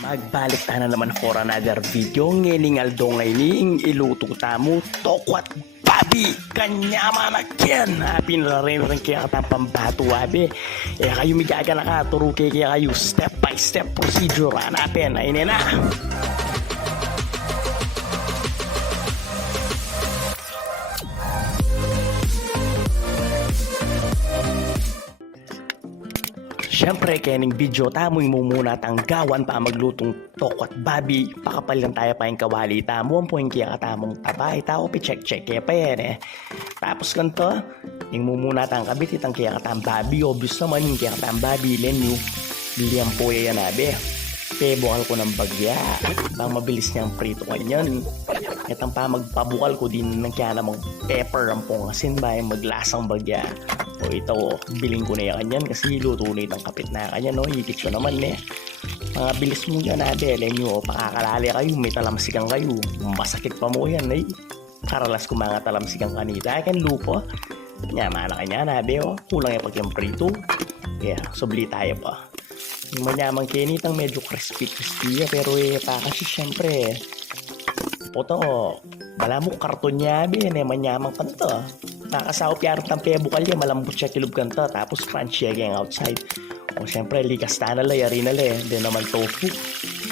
Magbalik tayo na naman for another video. Ngelingal do ngayon iluto tamo tokwat babi kanyama na kyan. Pinararin rin kaya katang pambato wabi. Kayo migaga nakaturo kaya kayo step by step procedure natin. Ayun na. Siyempre, kening video tamoy mo muna tanggawan pa maglutong tokwat babi. Pakapalan tayo pa yung kawali tamo. Ang po yung kaya katamong tabay. Tao picheck-check kaya pa yan Tapos ganito, yung mumuna tang kabit itang kaya katang babi. Obvious naman yung kaya katang babi. Lenyo, bilihan po yan nabi. Pebukal ko ng bagya. Bang mabilis niyang prito kanyan. Itang pa magpabukal ko din ng kaya namang pepper ang pongasin ba yung maglasang bagya. O ito, biling ko na yan kanyan kasi luto na itang kapit na kanyan, no? Itik ko naman mga bilis mo yan alam nyo, pakakalali kayo, may talamsigang kayo, masakit pa mo yan karalas ko mga talamsigang kanita, kan lupo nyama na kanya nabe, kulang yung pagkimprito subli tayo pa yung manyamang kinitang medyo crispy pero pa kasi syempre poto, bala mo karton niya manyamang kanto nakasahop yaran ng pebukal niya, malambot siya kilub kanta, tapos crunchy yung outside. O syempre, likas na yari na Then naman tofu.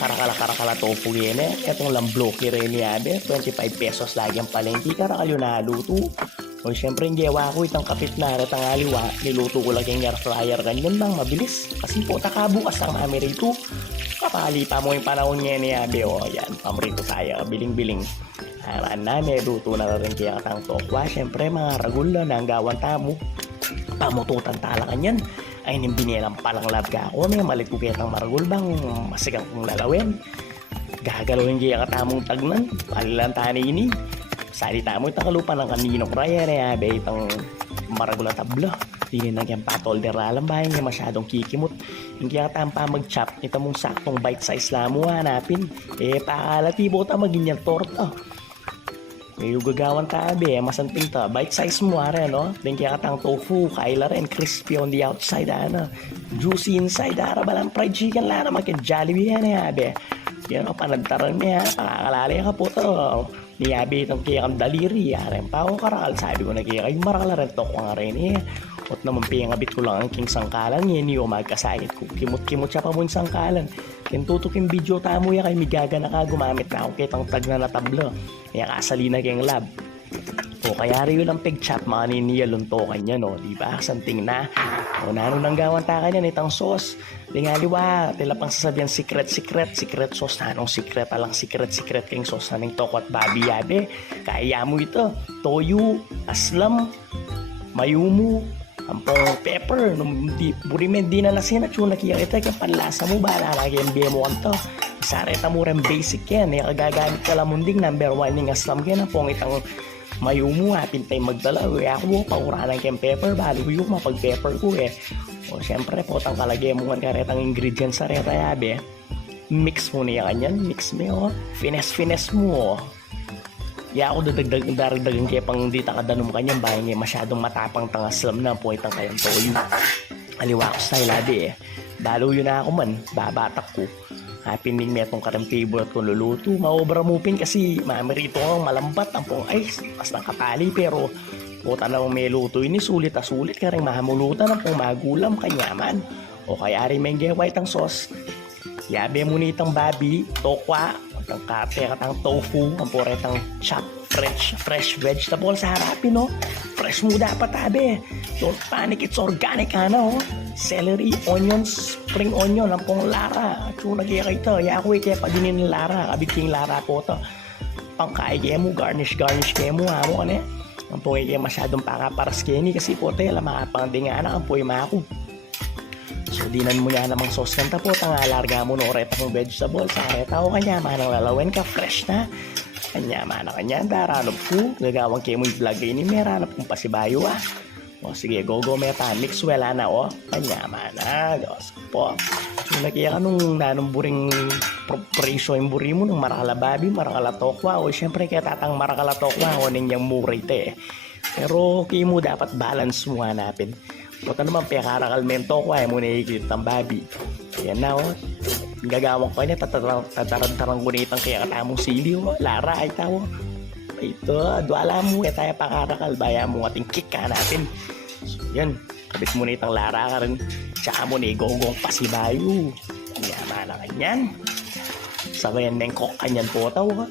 Karakala tofu yan Etong lambloki rin niya, 25 pesos lagi ang palengki, karakal yun naluto. O syempre, yung gawa ko itang kapit na retang aliwa, niluto ko lang yung air fryer, ganyan lang, mabilis. Kasi po, takabukas ang mami rito. Kapali pa mo yung panahon niya niya, yan, pamrito tayo, biling-biling. Namin, luto na rin kaya katang tokwa. Siyempre, mga ragul na ang gawan tamo. Pamututan talakan yan. Ay, nimbinilang palang lab ka ako. May malit ko kaya tang maragul bang masigang kong lalawin. Gagalawin kaya katamong tagnan. Palilan tayo ini. Salita mo itang kalupa ng kaninong raya na yabe itang maragul na tablo. Hindi na kayang patolder alam ba niya masyadong kikimot. Hindi kaya tampa mag-chop. Ito mong saktong bite size lang mo hanapin. Pakalatibo ta maging yung torta. May gagawan tabi, masanting ta. Bite size mo, no? Then kaya katang tofu, kaila rin, crispy on the outside, juicy inside, balang fried chicken, naman kaya Jollibee yan, yabe. Yan, panagtaran niya, pakakalali ka po to. Niyabi itong kaya kang daliri, pa ako karakal, sabi ko na kaya kayo marakala rin to ko nga rin, Ot naman pingabit ko lang ang king sangkalan, yan yung magkasakit ko. Kimot-kimot siya pa mo yung sangkalan. Kintutok yung video tamo yan kay migaga na ka, gumamit na ako kitang tag na natablo. Kaya kasali na kayong lab. O kaya rin yun ang pig-chop, mga niniyaluntokan yan, diba? Santing na. O nanon ang gawan ta kanyan, itang sauce. Lingaliwa, tila pang sasabihan secret sauce. Nanong secret, alang secret kayong sauce na ng tokwat babi yabe. Kaya mo ito, toyo, aslam, mayumu, ampong pepper, burimen di na nasina, tsuna kaya ito, kaya panlasa mo ba, lalagay ang biya mo kanto. Sareta mo rin basic yan, kagagamit ka lamunding, number 1 yung aslam yan, ampong itang mayumu, pintay magdala, ako, pauranan kayang pepper, balo yung mapag-pepper ko O syempre, potang kalagay mo nga karetang ingredients sa reta yabe, mix mo niya kanyan, mix mo, finesse mo, ako dadagdagan kaya pang di takadanom kanyang bahay niya masyadong matapang tangaslam na po itang kayang toyo. Aliwa ko style Balo yun na ako man, babatak ko. Pining metong karang favorite ko luluto. Maobra mupin kasi mamirito ang malambat ang pong mas nakapali pero puta na may luto ini sulit ka rin mahamulutan ang pong magulam kanyaman. O kaya rin may gaway itang sauce. Yabe mo nitang babi, tokwa, ang kate, ang tofu, ang poretang chop, fresh vegetable sa harapin, Fresh mo dapat, Don't panic, it's organic, Celery, onions, spring onion, ang pong lara. Tsuna kaya kayo Yakoy kaya pa din ng lara. Kabit king lara po to. Pangkay kaya mo, garnish kaya mo, Ang pong kaya masyadong pakaparas kaya ni kasi po tayo, makapang dingana, ang po'y mako. So, dinan mo niya namang sauce kanta po. Larga mo reta kong vegetable. Sa reta ko kanya, manang lalawin ka. Fresh na. Kanya, manang kanya. Daranop ko. Gagawang kayo mo yung vlog ini. Meranop kong pasibayo, O, sige, go, meta. Mix well, Kanya, mana. Diyos po. So, nakiya ka nung nanumburing preso yung buri mo nung marakala babi, marakala tokwa. O, syempre, kaya tatang marakala tokwa. O, ninyang murite, Pero, kayo mo dapat balance mo hanapin. Puta naman, piyakarakal mento ko, mo nakikita ang babi. Ayan na, Gagawang ko niya, tatarang gunitang kaya katamong siliw. Lara, ay tawo. Ito, duala mo, tayo pakarakal. Baya mo ating kick ka natin. So, yun. Kabit mo na itang lara ka rin. Tsaka mo na igogong pasibayo. Yaman na kanyan. Sabayan na yung kok kanyan po tawo.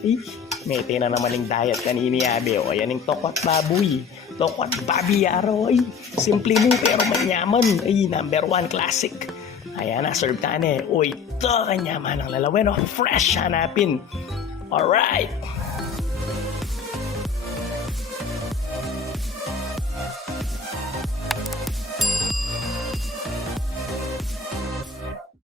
May tina naman yung diet kanini yabe. O, yan yung tokwat baboy. Tokwat babi yaro. Simple mo pero manyaman. Number 1 classic. Ayan na, serve ka na eh. Uy, ito kanyaman ang lalawin. Fresh hanapin. Alright.